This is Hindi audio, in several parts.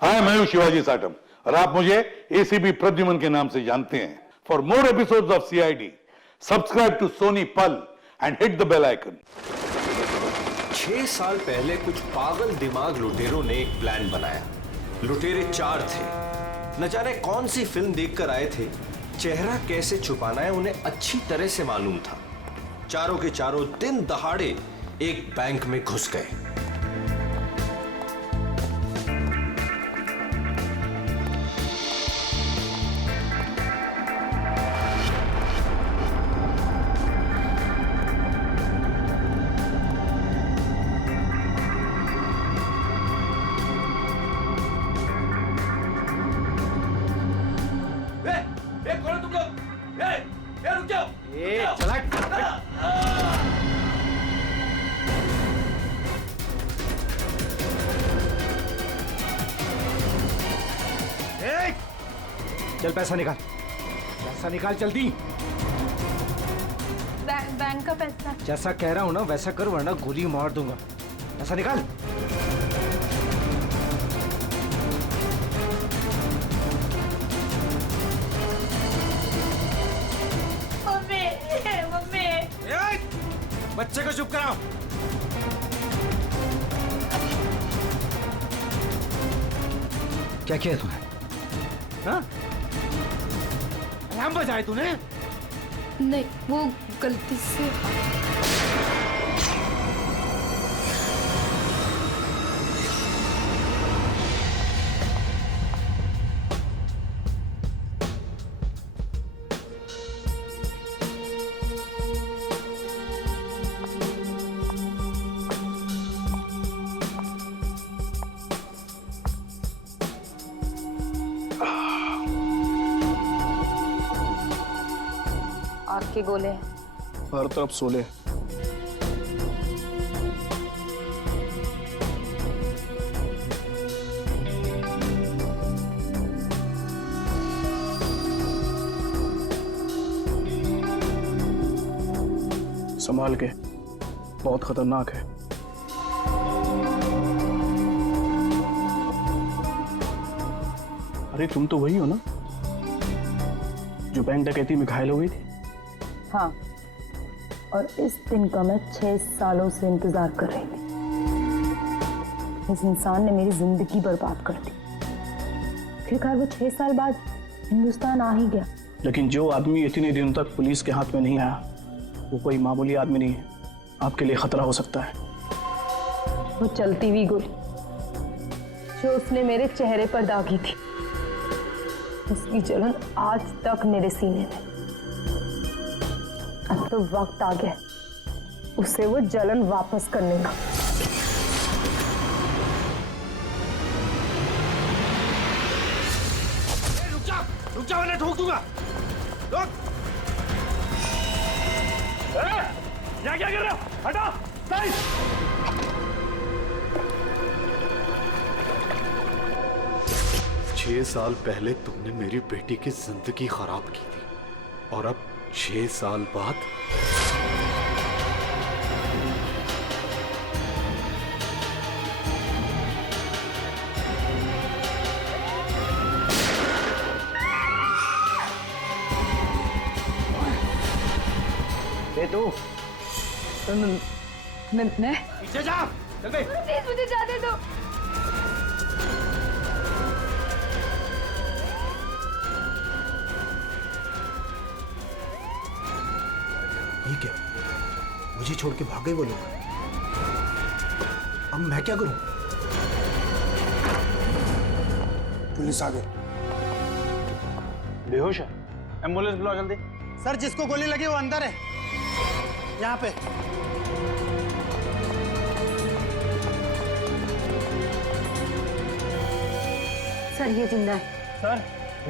हाय, मैं हूं शिवाजी साटम और आप मुझे एसीपी प्रद्युमन के नाम से जानते हैं। For more episodes of CID subscribe to Sony Pal and hit the bell icon. 6 साल पहले कुछ पागल दिमाग लुटेरों ने एक प्लान बनाया। लुटेरे 4 थे। न जाने कौन सी फिल्म देखकर आए थे। चेहरा कैसे छुपाना है उन्हें अच्छी तरह से मालूम था। चारों के चारों दिन दहाड़े एक बैंक में घुस गए। चल पैसा निकाल, पैसा निकाल जल्दी। बैंक का पैसा। जैसा कह रहा हूं ना वैसा कर वरना गोली मार दूंगा। पैसा निकाल। Mummy, mummy. बच्चे को चुप कराओ। क्या किया तूने? हाँ? अलार्म बजाए तूने? नहीं, वो गलती से। आग के गोले हैं। हर तरफ सोले। संभाल के, बहुत खतरनाक है। अरे तुम तो वही हो ना जो बैंक डकैती में घायल हो गई थी? हाँ, और इस दिन का मैं 6 सालों से इंतजार कर रही थी। इस इंसान ने मेरी जिंदगी बर्बाद कर दी। आखिरकार वो 6 साल बाद हिंदुस्तान आ ही गया। लेकिन जो आदमी इतने दिनों तक पुलिस के हाथ में नहीं आया वो कोई मामूली आदमी नहीं है। आपके लिए खतरा हो सकता है। वो चलती हुई गोली जो उसने मेरे चेहरे पर दागी थी, उसकी जलन आज तक मेरे सीने में। अब तो वक्त आ गया उसे वो जलन वापस करने का। रुक जा वरना ठोक दूंगा। रुक। क्या क्या कर रहा? हटा। साइड। 6 साल पहले तुमने मेरी बेटी की जिंदगी खराब की थी और अब 6 साल बाद तू मैं पीछे जा। चल बे। प्लीज मुझे जाने दो। ये क्या? मुझे छोड़ के भाग गए वो लोग। अब मैं क्या करूं? पुलिस आ गई। बेहोश है। एम्बुलेंस बुलाओ जल्दी। सर, जिसको गोली लगी वो अंदर है, यहाँ पे। सर ये जिंदा है। सर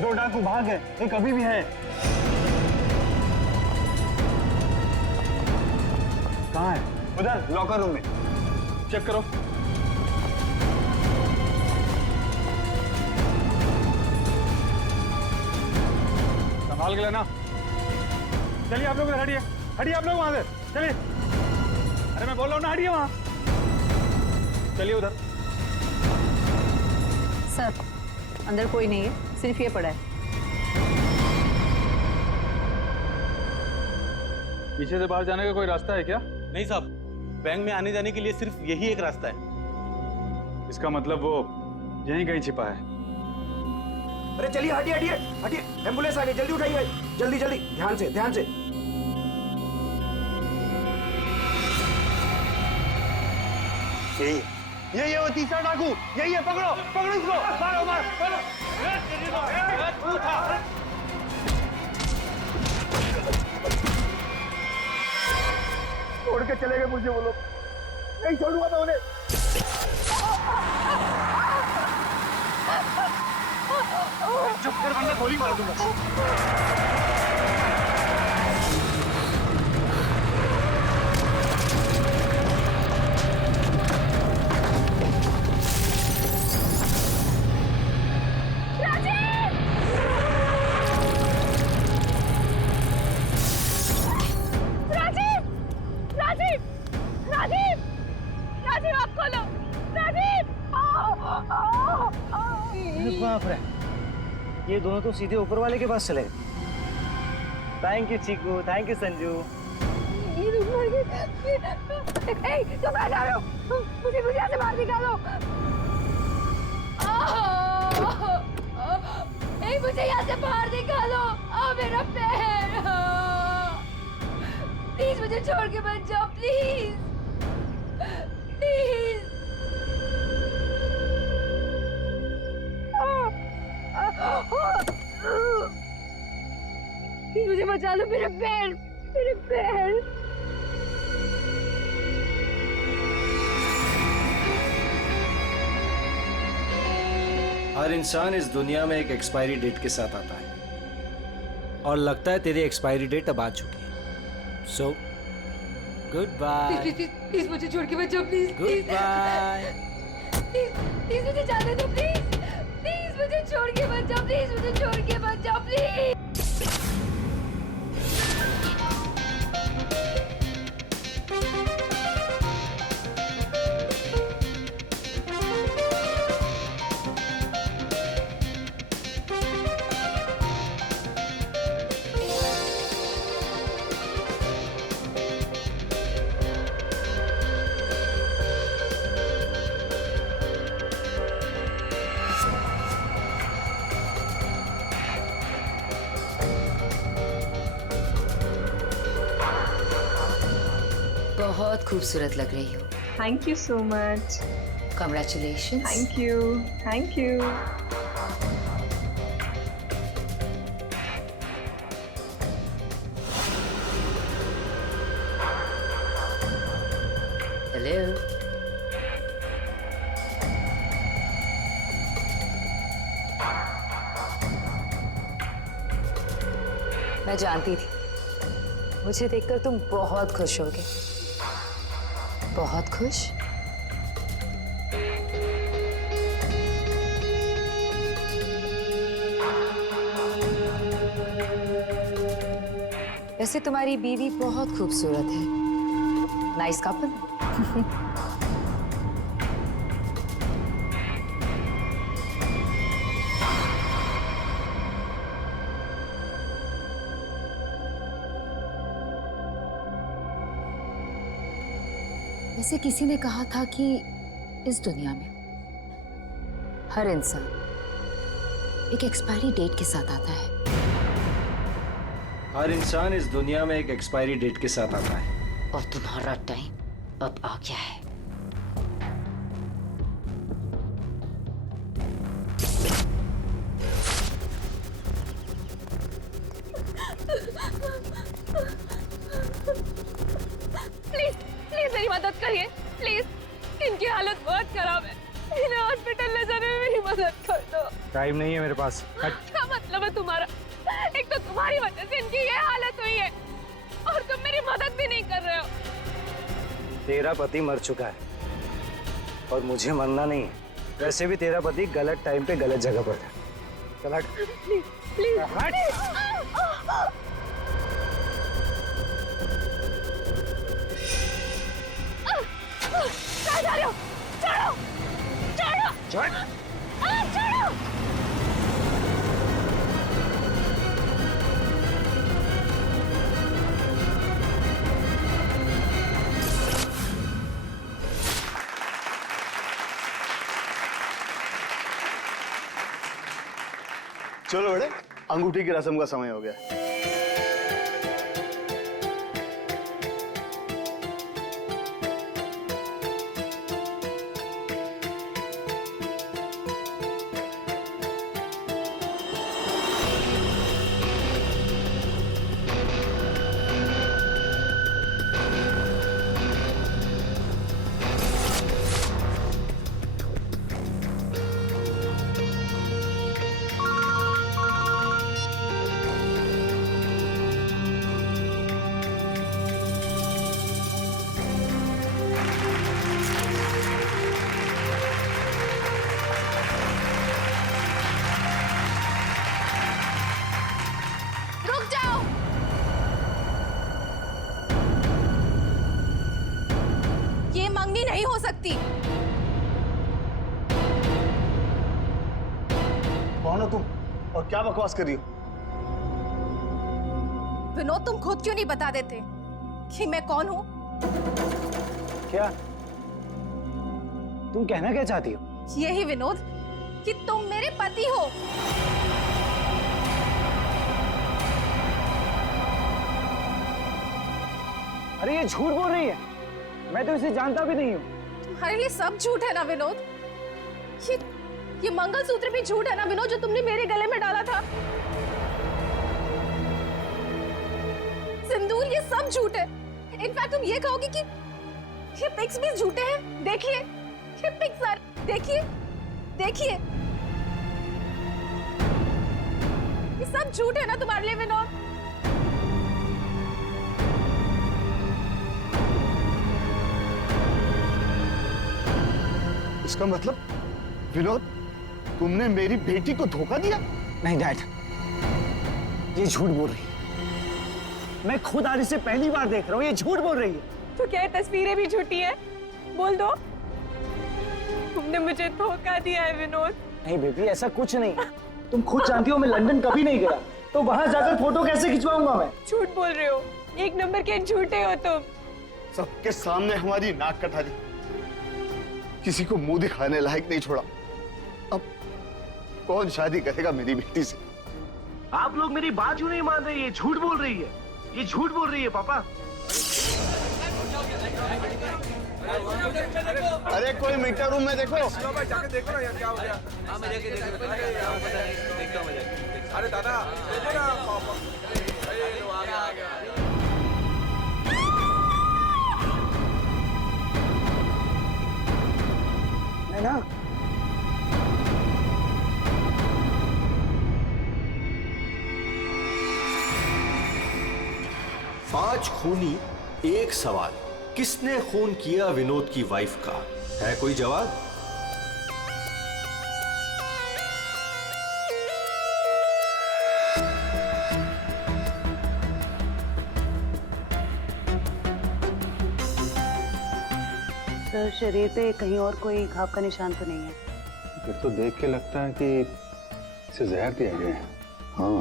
2 डाकू भाग गए, एक अभी भी है। कहाँ है? उधर लॉकर रूम में। चेक करो। संभाल के लेना। चलिए आप लोग इधर हटिए, हटिए आप लोग वहां से, चलिए। अरे मैं बोल रहा हूँ ना, हटिए वहां। चलिए उधर। सर अंदर कोई नहीं है, सिर्फ ये पड़ा है। पीछे से बाहर जाने का कोई रास्ता है क्या? नहीं साहब, बैंक में आने जाने के लिए सिर्फ यही एक रास्ता है। इसका मतलब वो यहीं कहीं छिपा है। अरे चलिए, हटिए हटिए हटिए, एम्बुलेंस आ गई, जल्दी उठाइए, जल्दी जल्दी, ध्यान से ध्यान से। यही है वो तीसरा डाकू, यही है, पकड़ो पकड़ो इसको, मारो मारो मारो। छोड़ के चले गए मुझे वो लोग, नहीं छोड़ूंगा मैं उन्हें। चुप कर वरना गोली मार दूंगा। बाप रे, ये दोनों तो सीधे ऊपर वाले के पास चले गए। Thank you Chiku, thank you Sanju. तुम कहाँ जा रहे हो? मुझे यहाँ से बाहर निकालो। मुझे यहाँ से बाहर निकालो। मेरा पैर, प्लीज मुझे छोड़ के मत जाओ, प्लीज प्लीज। मुझे बचा लो, मेरे पैर, मेरे पैर। हर इंसान इस दुनिया में एक एक्सपायरी डेट के साथ आता है और लगता है तेरी एक्सपायरी डेट अब आ चुकी है। So good bye. प्लीज मुझे छोड़ के मत जाओ, प्लीज गुड बाय। प्लीज मुझे जाने दो, प्लीज प्लीज मुझे छोड़ के मत जाओ, प्लीज मुझे छोड़ के मत जाओ, प्लीज। बहुत खूबसूरत लग रही हो। Thank you so much. Congratulations. Thank you, thank you. Hello. मैं जानती थी मुझे देखकर तुम बहुत खुश होगे। बहुत खुश? वैसे तुम्हारी बीवी बहुत खूबसूरत है। Nice couple. वैसे किसी ने कहा था कि इस दुनिया में हर इंसान एक एक्सपायरी डेट के साथ आता है। हर इंसान इस दुनिया में एक एक्सपायरी डेट के साथ आता है। और तुम्हारा टाइम अब आ गया है। प्लीज प्लीज मेरी मदद करिए, प्लीज। इनकी हालत बहुत खराब है, इन्हें हॉस्पिटल ले जाने में मेरी मदद कर दो। टाइम नहीं है मेरे पास। क्या मतलब है तुम्हारा? एक तो तुम्हारी वजह से इनकी ये हालत हुई है और तुम मेरी मदद भी नहीं कर रहे हो। तेरा पति मर चुका है और मुझे मरना नहीं है। वैसे भी तेरा पति गलत टाइम पे गलत जगह पर था। चल हट। प्लीज प्लीज हट। कहाँ जा रहे हो? छोड़ो छोड़ो छोड़। छोड़ो। चलो बेटे, अंगूठी की रस्म का समय हो गया। रुक जाओ। ये मंगनी नहीं हो सकती। कौन हो तुम और क्या बकवास कर रही हो? विनोद, तुम खुद क्यों नहीं बता देते कि मैं कौन हूँ? क्या तुम कहना क्या चाहती हो? यही विनोद कि तुम मेरे पति हो। अरे ये झूठ बोल रही है, मैं तो इसे जानता भी नहीं हूँ। तुम्हारे लिए सब झूठ है ना विनोद? ये मंगलसूत्र भी झूठ है ना विनोद, जो तुमने मेरे गले में डाला था? सिंदूर, ये सब झूठ है। इनफैक्ट तुम ये कहोगे कि ये पिक्स भी झूठे हैं। देखिए ये पिक्स सारे, देखिए देखिए, ये सब झूठ है ना तुम्हारे लिए विनोद? इसका मतलब विनोद, तुमने मेरी बेटी को धोखा दिया? नहीं डैड, ये झूठ बोल रही है। मैं खुद आज इसे पहली बार देख रहा हूँ, ये झूठ बोल रही है। तो क्या ये तस्वीरें भी झूठी हैं? बोल दो, तुमने मुझे धोखा दिया है विनोद। नहीं बेबी, ऐसा कुछ नहीं। तुम खुद जानती हो मैं लंदन कभी नहीं गया, तो वहां जाकर फोटो कैसे खिंचवाऊंगा मैं? झूठ बोल रहे हो, एक नंबर के झूठे हो तुम। सबके सामने हमारी नाक कटा दी, किसी को मुंह दिखाने लायक नहीं छोड़ा। अब कौन शादी करेगा मेरी बेटी से? आप लोग मेरी बात क्यों नहीं मान रही है? झूठ बोल रही है, ये झूठ बोल रही है पापा। अरे कोई मीटर रूम में देखो। जाके देखो ना यार क्या हो गया। अरे दादा देखो ना। ना 5 खूनी एक सवाल, किसने खून किया विनोद की वाइफ का? है कोई जवाब? सर, शरीर पे कहीं और कोई घाव का निशान तो नहीं है? फिर तो देख के लगता है कि इसे जहर दिया गया है। हाँ,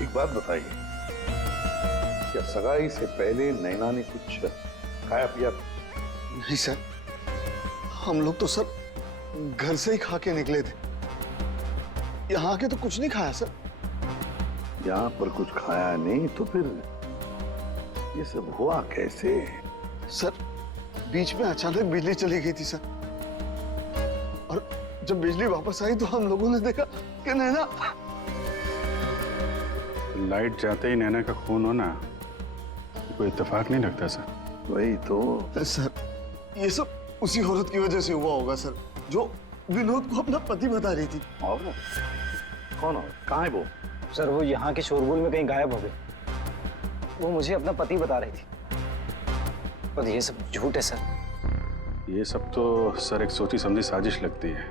एक बात बताइए, क्या सगाई से पहले नैना ने कुछ खाया पिया? नहीं सर, हम लोग तो सर घर से ही खा के निकले थे। यहाँ के तो कुछ नहीं खाया सर। यहाँ पर कुछ खाया नहीं तो फिर ये सब हुआ कैसे? सर बीच में अचानक बिजली चली गई थी सर, और जब बिजली वापस आई तो हम लोगों ने देखा कि नैना। लाइट जाते ही नैना का खून होना कोई इत्तेफाक नहीं लगता सर। वही तो। सर ये सब उसी औरत की वजह से हुआ होगा सर, जो विनोद को अपना पति बता रही थी। और कौन और कहाँ है वो? सर वो यहाँ के शोरगुल में कहीं गायब हो गई। वो मुझे अपना पति बता रही थी, पर ये सब झूठ है सर। ये सब तो सर एक सोची समझी साजिश लगती है।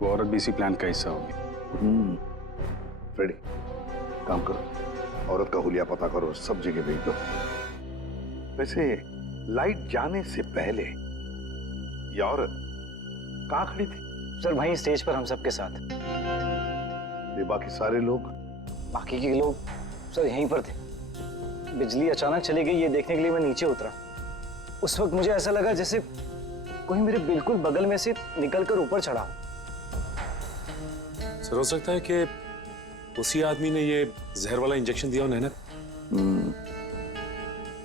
वो औरत भी इसी प्लान का हिस्सा होगी। फ्रेडी, काम करो, औरत का हुलिया पता करो, सब जगह भेज दो। वैसे लाइट जाने से पहले ये औरत कहाँ खड़ी थी? सर वहीं स्टेज पर हम सबके साथ। ये बाकी सारे लोग? बाकी के लोग सर यहीं पर थे। बिजली अचानक चली गई ये देखने के लिए मैं नीचे उतरा। उस वक्त मुझे ऐसा लगा जैसे कोई मेरे बिल्कुल बगल में से निकलकर ऊपर चढ़ा। सर हो सकता है कि उसी आदमी ने ये जहर वाला इंजेक्शन दिया हो नैना।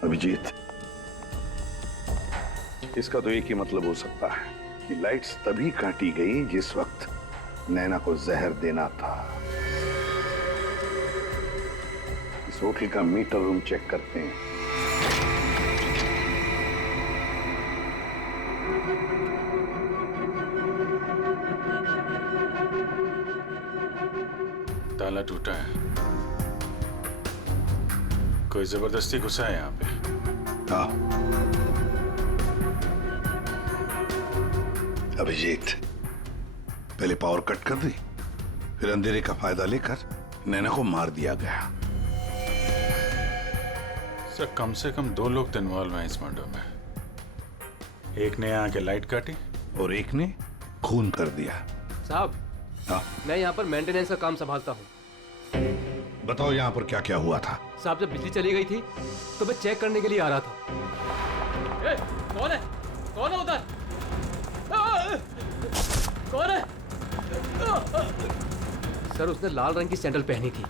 अभिजीत, इसका तो एक ही मतलब हो सकता है कि लाइट्स तभी काटी गई जिस वक्त नैना को जहर देना था। इस होटल का मीटर रूम चेक करते हैं। ताला टूटा है, कोई जबरदस्ती घुसा है यहाँ पे। हाँ अभिजीत, पहले पावर कट कर दी, फिर अंधेरे का फायदा लेकर नैना को मार दिया गया। सर कम से कम 2 लोग तो इन्वॉल्व हैं इस मर्डर में। एक ने आके लाइट काटी और एक ने खून कर दिया। साहब, हाँ मैं यहाँ पर मेंटेनेंस का काम संभालता हूँ। बताओ यहाँ पर क्या क्या हुआ था। साहब, जब बिजली चली गई थी तो मैं चेक करने के लिए आ रहा था। ए, कौन है? कौन है उधर? कौन है? सर, उसने लाल रंग की सैंडल पहनी थी।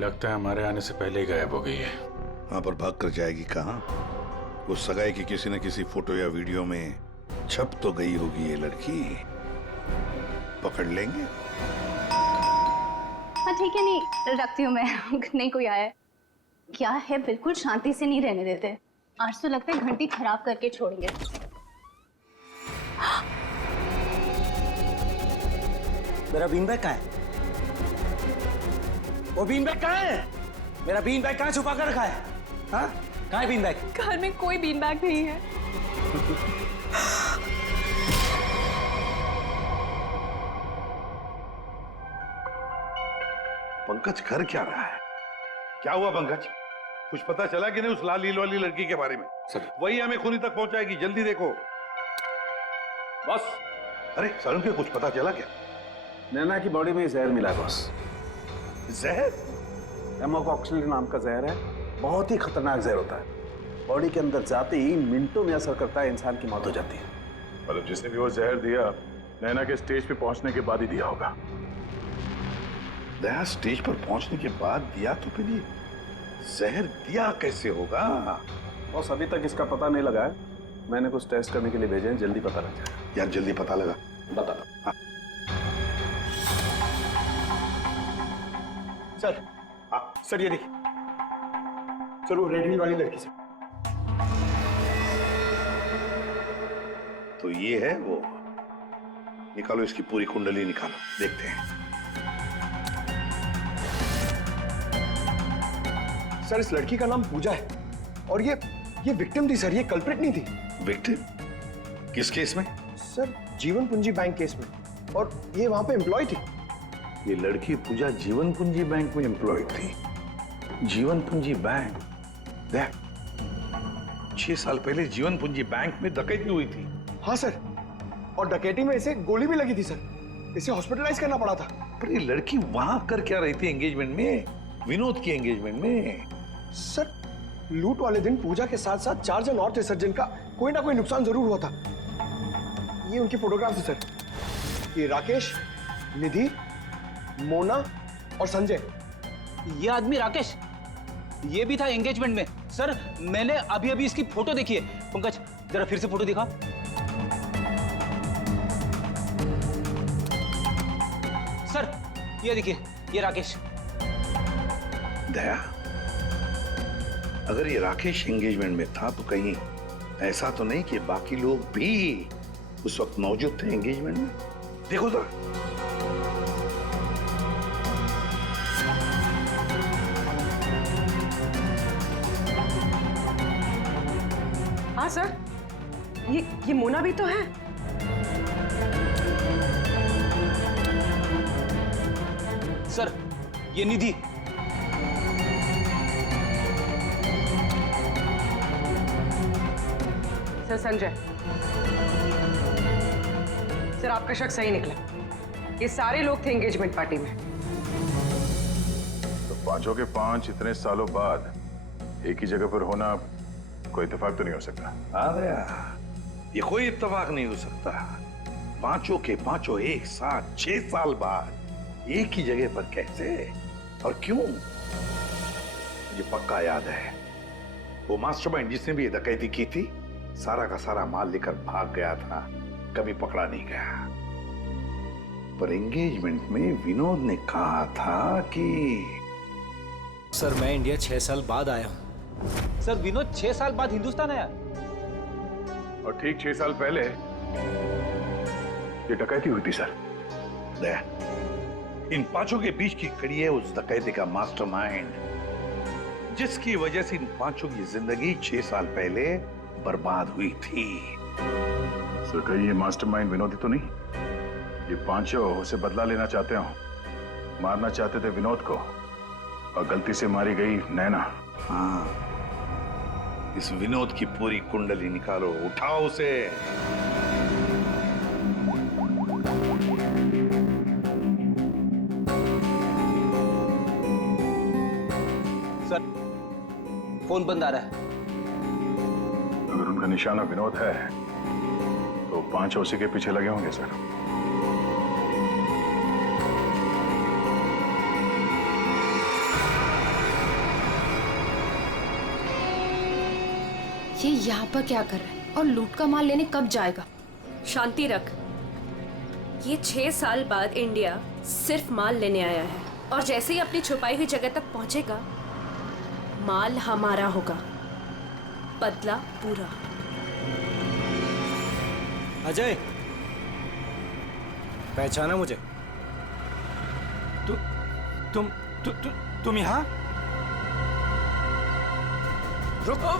लगता है हमारे आने से पहले ही गायब हो गई है। वहां पर भाग कर जाएगी कहाँ? वो सगाई की किसी न किसी फोटो या वीडियो में छप तो गई होगी ये लड़की। पकड़ लेंगे। हाँ ठीक है, नहीं रखती हूँ मैं। नहीं कोई आया है क्या है? बिल्कुल शांति से नहीं रहने देते। आज तो लगता है घंटी खराब करके छोड़ेंगे। मेरा बीन बैग कहाँ है? वो बीन बैग कहाँ है? मेरा बीन बैग कहाँ छुपा कर रखा है? हाँ, कहाँ है बीन बैग? घर में कोई बीन बैग नहीं है। पंकज कर क्या रहा है? क्या हुआ पंकज? कुछ पता चला कि नहीं उस लाल लील वाली लड़की के बारे में? सर वही हमें खूनी तक पहुंचाएगी, जल्दी देखो। बस। अरे सरुण के कुछ पता चला क्या? नैना की बॉडी में जहर मिला बॉस। जहर? एमोकॉक्सिलिन नाम का जहर है, बहुत ही खतरनाक जहर होता है। बॉडी के अंदर जाते ही मिनटों में असर करता है, इंसान की मौत हो जाती है। मतलब जिसने भी वो जहर दिया नैना के स्टेज पे पहुंचने के बाद ही दिया होगा। दया स्टेज पर पहुंचने के बाद दिया तो फिर ये जहर दिया कैसे होगा? बॉस अभी तक इसका पता नहीं लगा है। मैंने कुछ टेस्ट करने के लिए भेजे हैं, जल्दी पता लग जाएगा। यार जल्दी पता लगा, बता दो। हाँ। सर, हाँ सर ये देखिए, सर वो रेड हिल वाली लड़की सर। तो ये है वो। निकालो इसकी पूरी कुंडली निकालो, देखते हैं। सर इस लड़की का नाम पूजा है और ये विक्टिम थी सर, ये कल्प्रिट नहीं थी। विक्टिम? किस केस में? सर जीवन पूंजी बैंक केस में, और ये वहां पे एम्प्लॉय थी। ये लड़की पूजा जीवन पूंजी बैंक में एम्प्लॉय थी। जीवन पूंजी बैंक? देख, 6 साल पहले जीवन पूंजी बैंक में डकैती हुई थी। हाँ सर, और डकैती में इसे गोली भी लगी थी सर, इसे हॉस्पिटलाइज करना पड़ा था। पर ये लड़की वहां कर क्या रही थी एंगेजमेंट में, विनोद की एंगेजमेंट में? सर लूट वाले दिन पूजा के साथ साथ 4 जन और थे सर, जिनका कोई ना कोई नुकसान जरूर हुआ था। ये उनकी फोटोग्राफ है सर। ये राकेश, निधि, मोना और संजय। ये आदमी राकेश, ये भी था एंगेजमेंट में। सर मैंने अभी अभी इसकी फोटो देखी है। पंकज जरा फिर से फोटो दिखा। सर ये देखिए, ये राकेश। दया, अगर ये राकेश एंगेजमेंट में था तो कहीं ऐसा तो नहीं कि बाकी लोग भी उस वक्त मौजूद थे एंगेजमेंट में? देखो तो। हाँ सर, ये मोना भी तो है। सर, ये निधि। सर संजय, सर आपका शक सही निकला। ये सारे लोग थे एंगेजमेंट पार्टी में। तो पांचों के पांच इतने सालों बाद एक ही जगह पर होना कोई इत्तेफाक तो नहीं हो सकता। अरे ये कोई इत्तेफाक नहीं हो सकता। पांचों के पांचों एक साथ 6 साल बाद एक ही जगह पर कैसे और क्यों? मुझे पक्का याद है वो मास्टरमाइंड जिसने भी ये डकैती की थी सारा का सारा माल लेकर भाग गया था, कभी पकड़ा नहीं गया। पर एंगेजमेंट में विनोद ने कहा था कि सर मैं इंडिया 6 साल बाद आया हूं। सर विनोद 6 साल बाद हिंदुस्तान आया। और ठीक 6 साल पहले ये डकैती हुई थी सर। इन पांचों के बीच की कड़ी है उस डकैती का मास्टरमाइंड, जिसकी वजह से इन पांचों की जिंदगी 6 साल पहले बर्बाद हुई थी। सर कहीं ये मास्टरमाइंड विनोद ही तो नहीं? ये पांचों उसे बदला लेना चाहते हो, मारना चाहते थे विनोद को और गलती से मारी गई नैना। हाँ, इस विनोद की पूरी कुंडली निकालो, उठाओ उसे। सर फोन बंद आ रहा है। अगर उनका निशाना विनोद है तो पांचों उसी के पीछे लगे होंगे सर। ये यहाँ पर क्या कर रहा है और लूट का माल लेने कब जाएगा? शांति रख। ये 6 साल बाद इंडिया सिर्फ माल लेने आया है और जैसे ही अपनी छुपाई हुई जगह तक पहुंचेगा माल हमारा होगा, बदला पूरा। अजय, पहचाना मुझे? तुम यहाँ? रुको,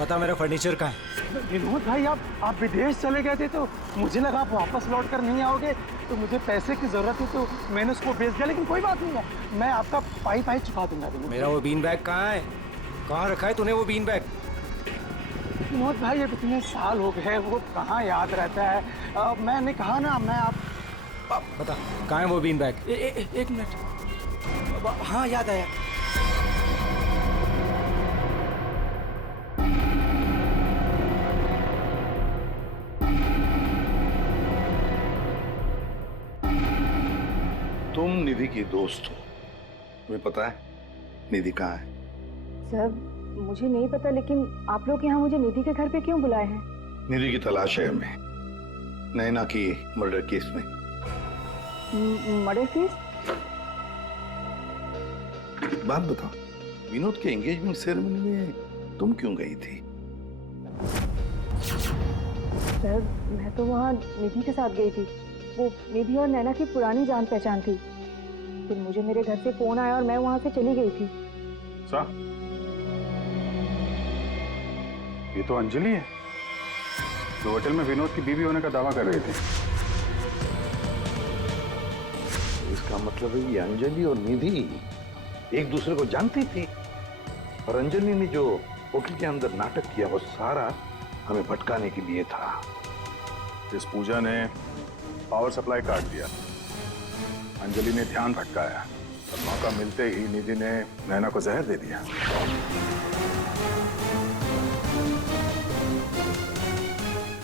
बता मेरा फर्नीचर कहाँ है? विनोद भाई आप विदेश चले गए थे तो मुझे लगा आप वापस लौट कर नहीं आओगे, तो मुझे पैसे की जरूरत थी तो मैंने उसको बेच दिया। लेकिन कोई बात नहीं है, मैं आपका पाई चुका दूंगा। मेरा वो बीन बैग कहाँ है? कहाँ रखा है तूने वो बीन बैग? विनोद भाई अब इतने साल हो गए, वो कहाँ याद रहता है। मैंने कहा ना, मैं आप बता कहाँ है वो बीन बैग? एक मिनट। हाँ याद आया। तुम निधि की दोस्त हो, तुम्हें पता है निधि कहाँ है? सर मुझे नहीं पता, लेकिन आप लोग यहाँ मुझे निधि के घर पे क्यों बुलाए हैं? निधि की तलाश है हमें, नैना की मर्डर केस में। Murder case? बात बताओ, विनोद के एंगेजमेंट सेरेमनी में तुम क्यों गई थी? सर मैं तो वहाँ निधि के साथ गई थी। वो निधि और नैना की पुरानी जान पहचान थी। फिर मुझे मेरे घर से फोन आया और मैं वहाँ से चली गई थी। सर ये तो अंजलि है जो होटल में विनोद की बीवी होने का दावा कर रही थी। इसका मतलब है ये अंजलि और निधि एक दूसरे को जानती थी, और अंजलि ने जो होटल के अंदर नाटक किया वो सारा हमें भटकाने के लिए था। इस पूजा ने पावर सप्लाई काट दिया, अंजलि ने ध्यान भटकाया और मौका मिलते ही निधि ने नैना को जहर दे दिया।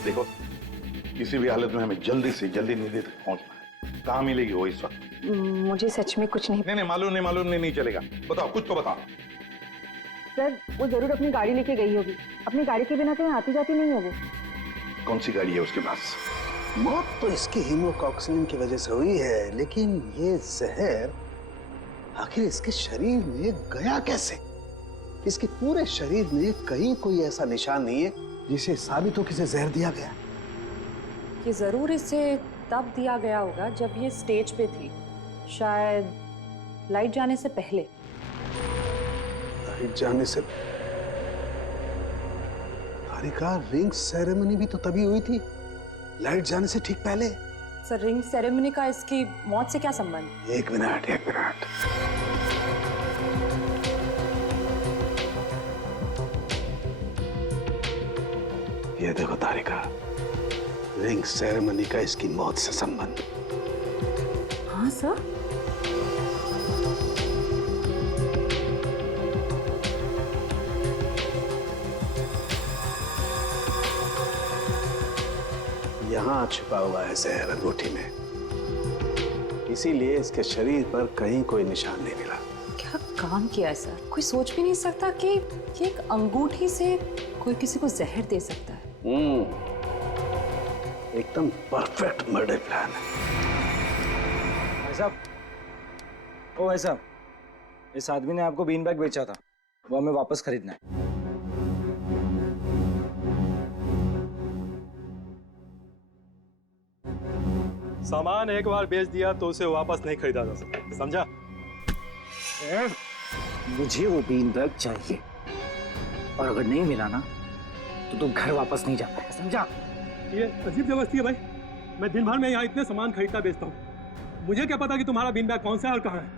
देखो किसी भी हालत में हमें जल्दी से जल्दी निधि तक पहुंचना है। कहाँ मिलेगी वो इस वक्त? मुझे सच में कुछ नहीं। नहीं मालूम नहीं चलेगा। बताओ, कुछ तो बताओ। सर वो जरूर अपनी गाड़ी लेके गई होगी। अपनी गाड़ी के बिना कहीं आती जाती नहीं है वो। कौन सी गाड़ी है उसके पास? मौत तो इसकी हीमोकॉक्सिलिन की वजह से हुई है, लेकिन ये जहर आखिर इसके शरीर में गया कैसे? इसके पूरे शरीर में कहीं कोई ऐसा निशान नहीं है जिसे साबित हो कि इसे जहर दिया गया। ये जरूर इसे तब दिया गया होगा जब ये स्टेज पे थी, शायद लाइट जाने से पहले। लाइट जाने से? तारिका, रिंग सेरेमनी भी तो तभी हुई थी, लाइट जाने से ठीक पहले। सर, रिंग सेरेमनी का इसकी मौत से क्या संबंध? एक मिनट। ये देखो तारिका, रिंग सेरेमनी का इसकी मौत से संबंध। हाँ सर। यहां छुपा हुआ है जहर अंगूठी में, इसीलिए इसके शरीर पर कहीं कोई निशान नहीं मिला। क्या काम किया है सर? कोई सोच भी नहीं सकता कि एक अंगूठी से कोई किसी को जहर दे सकता है। एकदम परफेक्ट मर्डर प्लान है। भाई साहब, ओ भाई साहब, इस आदमी ने आपको बीन बैग बेचा था, वो हमें वापस खरीदना है। सामान एक बार बेच दिया तो उसे वापस नहीं खरीदा जा सकता, समझा? मुझे वो बीन बैग चाहिए, और अगर नहीं मिला ना तो तुम घर वापस नहीं जा पाएगा, समझा? ये अजीब जबरदस्ती है भाई। मैं दिन भर में यहाँ इतने सामान खरीदता बेचता हूँ, मुझे क्या पता कि तुम्हारा बीन बैग कौन सा है और कहाँ है?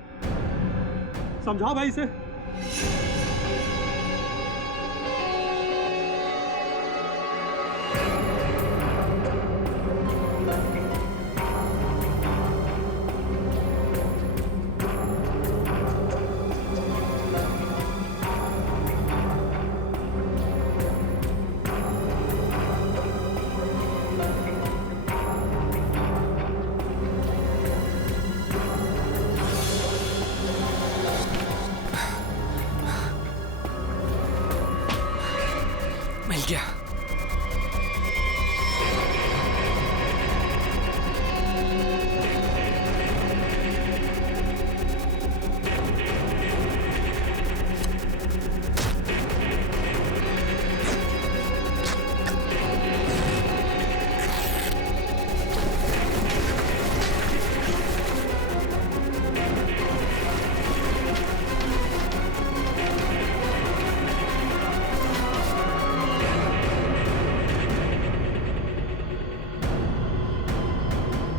समझाओ भाई इसे। मिल गया।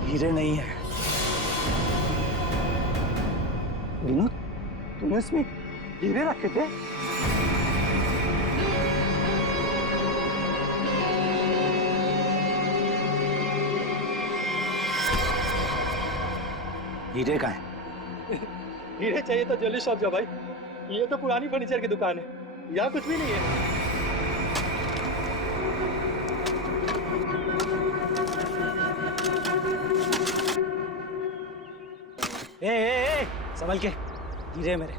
हीरे नहीं है। विनोद, तूने इसमें हीरे रखे थे? हीरे कहाँ है? हीरे चाहिए तो ज्वेलरी शॉप जा भाई, ये तो पुरानी फर्नीचर की दुकान है, यहाँ कुछ भी नहीं है। ए, संभल के, हीरे मेरे।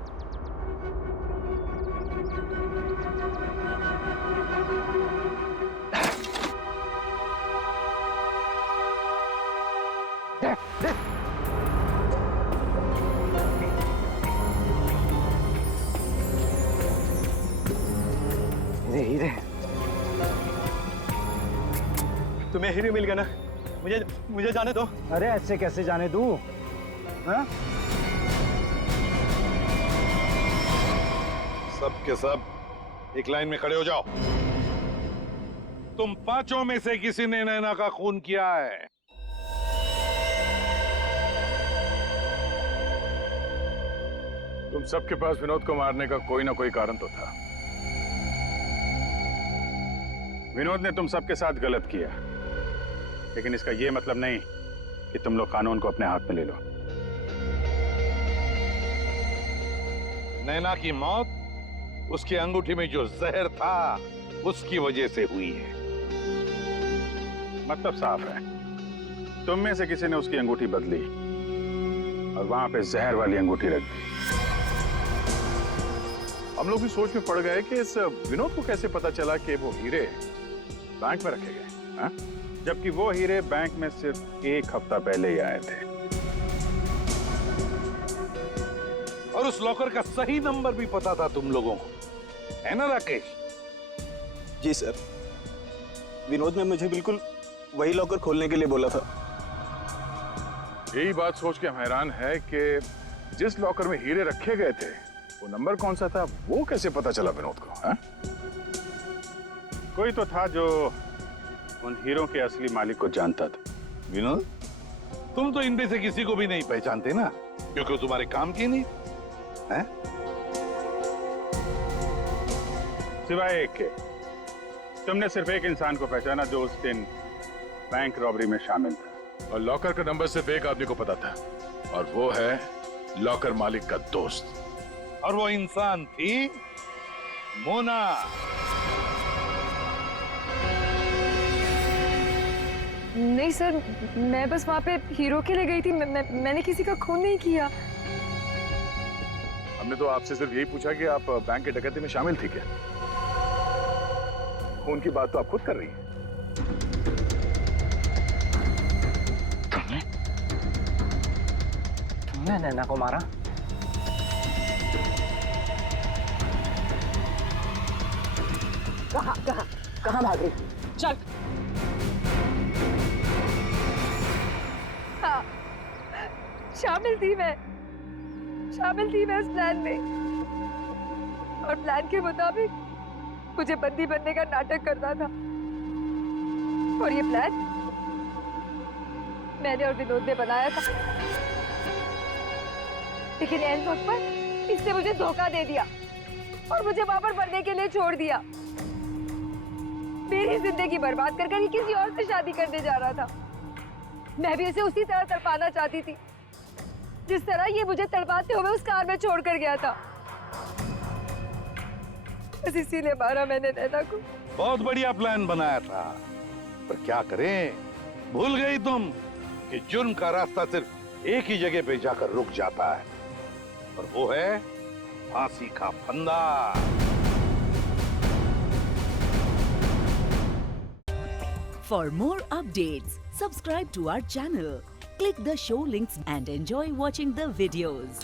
हीरे। तुम्हें हीरे मिल गया ना? मुझे जाने दो। अरे ऐसे कैसे जाने दूं? हाँ? सब के सब एक लाइन में खड़े हो जाओ। तुम पांचों में से किसी ने नैना का खून किया है? तुम सबके पास विनोद को मारने का कोई ना कोई कारण तो था। विनोद ने तुम सबके साथ गलत किया, लेकिन इसका यह मतलब नहीं कि तुम लोग कानून को अपने हाथ में ले लो। नैना की मौत उसकी अंगूठी में जो जहर था उसकी वजह से हुई है। मतलब साफ है, तुम में से किसी ने उसकी अंगूठी बदली और वहां पे जहर वाली अंगूठी रख दी। हम लोग भी सोच में पड़ गए कि इस विनोद को कैसे पता चला कि वो हीरे बैंक में रखे गए, हाँ? जबकि वो हीरे बैंक में सिर्फ एक हफ्ता पहले ही आए थे। और उस लॉकर का सही नंबर भी पता था तुम लोगों को, है ना राकेश? जी सर, विनोद ने मुझे बिल्कुल वही लॉकर खोलने के लिए बोला था। यही बात सोच के हम हैरान है कि जिस लॉकर में हीरे रखे गए थे वो नंबर कौन सा था, वो कैसे पता चला विनोद को, हाँ? कोई तो था जो उन हीरो के असली मालिक को जानता था। विनोद, तुम तो इनमें से किसी को भी नहीं पहचानते ना, क्योंकि वो तुम्हारे काम की नहीं है। सिवाय एक के, तुमने सिर्फ एक इंसान को पहचाना जो उस दिन बैंक रॉबरी में शामिल था, और लॉकर का नंबर सिर्फ एक आदमी को पता था, और वो है लॉकर मालिक का दोस्त। और वो इंसान थी मोना। नहीं सर, मैं बस वहाँ पे हीरो के लिए गई थी। मैंने किसी का खून नहीं किया। हमने तो आपसे सिर्फ यही पूछा कि आप बैंक की डकैती में शामिल थी क्या। खून की बात तो आप खुद कर रही हैं। तुमने नैना को मारा? कहाँ भाग रही? चल। हाँ, शामिल थी मैं इस प्लान में, और प्लान के मुताबिक मुझे बंदी बनने का नाटक करना था। और ये प्लान मैंने और विनोद ने बनाया था, लेकिन ऐन वक्त पर इसने मुझे धोखा दे दिया और मुझे वहां पर मरने के लिए छोड़ दिया। मेरी जिंदगी बर्बाद कर कर ये किसी और से शादी करने जा रहा था। मैं भी उसे उसी तरह तड़पाना चाहती थी जिस तरह ये मुझे तड़पाते हुए उस कार में छोड़कर गया था। बस इसीलिए मारा मैंने नैना को। बहुत बढ़िया प्लान बनाया था, पर क्या करें, भूल गई तुम कि जुर्म का रास्ता सिर्फ एक ही जगह पे जाकर रुक जाता है, और वो है फांसी का फंदा। For more updates, subscribe to our channel, click the show links and enjoy watching the videos.